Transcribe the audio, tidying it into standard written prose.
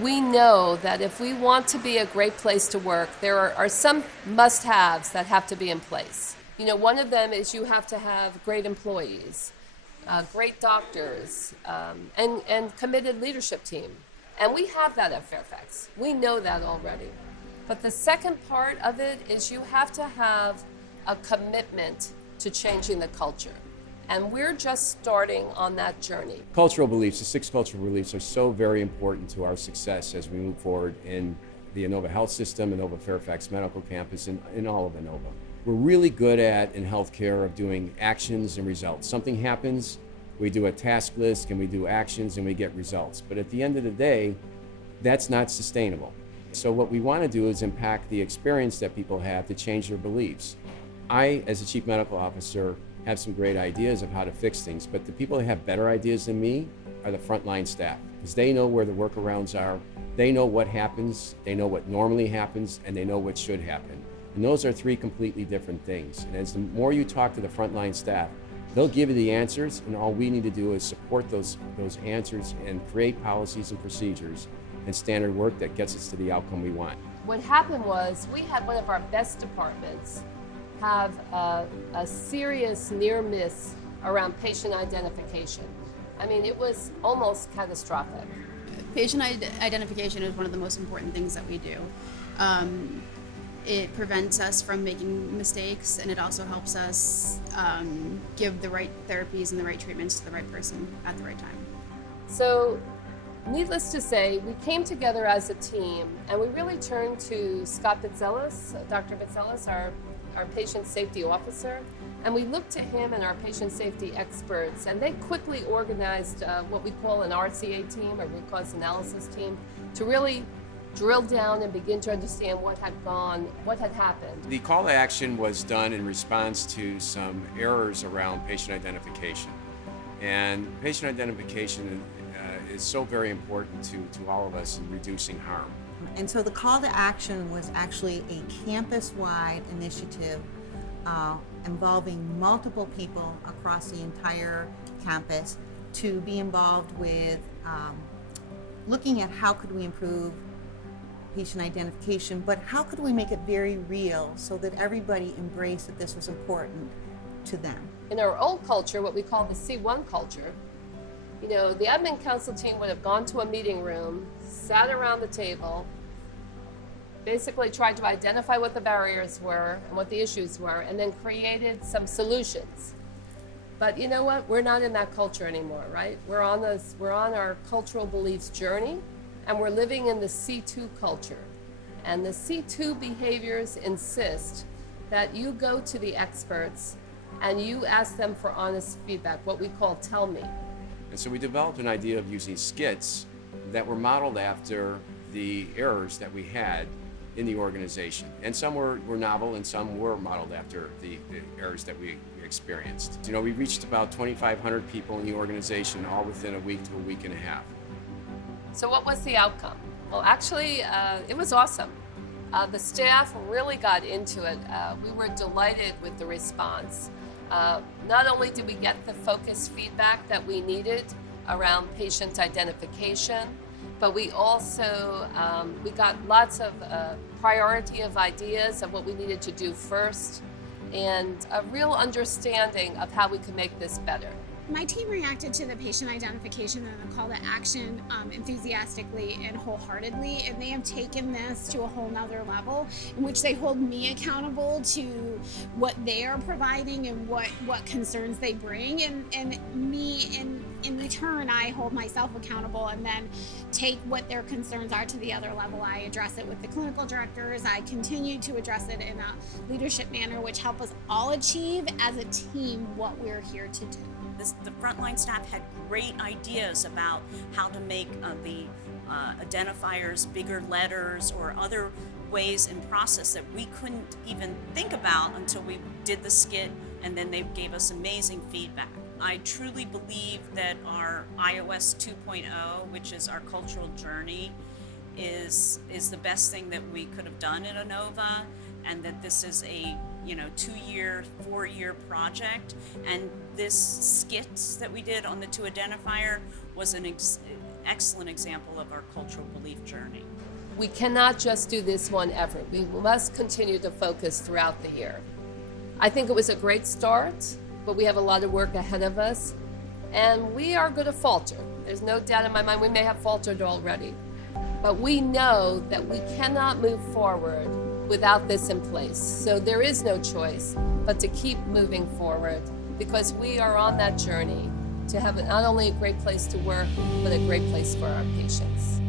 We know that if we want to be a great place to work, there are some must haves that have to be in place. One of them is you have to have great employees, great doctors, and committed leadership team. And we have that at Fairfax. We know that already. But the second part of it is you have to have a commitment to changing the culture. And we're just starting on that journey. Cultural beliefs, the 6 cultural beliefs, are so very important to our success as we move forward in the Inova Health System, Inova Fairfax Medical Campus, and in all of Inova. We're really good at, in healthcare, of doing actions and results. Something happens, we do a task list and we do actions and we get results. But at the end of the day, that's not sustainable. So what we want to do is impact the experience that people have to change their beliefs. I, as a chief medical officer, have some great ideas of how to fix things, but the people that have better ideas than me are the frontline staff, because they know where the workarounds are, they know what happens, they know what normally happens, and they know what should happen. And those are three completely different things. And as the more you talk to the frontline staff, they'll give you the answers, and all we need to do is support those answers and create policies and procedures and standard work that gets us to the outcome we want. What happened was we had one of our best departments have a serious near miss around patient identification. I mean, it was almost catastrophic. Patient identification is one of the most important things that we do. It prevents us from making mistakes, and it also helps us give the right therapies and the right treatments to the right person at the right time. So, needless to say, we came together as a team, and we really turned to Scott Vitzelis, Dr. Vitzelis, our patient safety officer, and we looked to him and our patient safety experts, and they quickly organized what we call an RCA team, a root cause analysis team, to really drill down and begin to understand what had happened. The call to action was done in response to some errors around patient identification. And patient identification is so very important to all of us in reducing harm. And so the call to action was actually a campus-wide initiative involving multiple people across the entire campus to be involved with looking at how could we improve patient identification, but how could we make it very real so that everybody embraced that this was important to them. In our old culture, what we call the C1 culture, the admin council team would have gone to a meeting room, sat around the table, basically tried to identify what the barriers were and what the issues were, and then created some solutions. But you know what? We're not in that culture anymore, right? We're on our cultural beliefs journey, and we're living in the C2 culture. And the C2 behaviors insist that you go to the experts and you ask them for honest feedback, what we call tell me. And so we developed an idea of using skits that were modeled after the errors that we had in the organization. And some were novel and some were modeled after the errors that we experienced. We reached about 2,500 people in the organization all within a week to a week and a half. So what was the outcome? Well, actually, it was awesome. The staff really got into it. We were delighted with the response. Not only did we get the focused feedback that we needed around patient identification, but we also we got lots of priority of ideas of what we needed to do first, and a real understanding of how we could make this better. My team reacted to the patient identification and the call to action enthusiastically and wholeheartedly, and they have taken this to a whole nother level in which they hold me accountable to what they are providing and what concerns they bring, and me in return, I hold myself accountable and then take what their concerns are to the other level. I address it with the clinical directors. I continue to address it in a leadership manner, which help us all achieve as a team what we're here to do. The frontline staff had great ideas about how to make the identifiers bigger letters or other ways and process that we couldn't even think about until we did the skit, and then they gave us amazing feedback. I truly believe that our iOS 2.0, which is our cultural journey, is the best thing that we could have done at Inova, and that this is a 2-year, 4-year project. And this skit that we did on the 2 identifier was excellent example of our cultural belief journey. We cannot just do this one effort. We must continue to focus throughout the year. I think it was a great start, but we have a lot of work ahead of us, and we are going to falter. There's no doubt in my mind we may have faltered already, but we know that we cannot move forward without this in place. So there is no choice but to keep moving forward, because we are on that journey to have not only a great place to work, but a great place for our patients.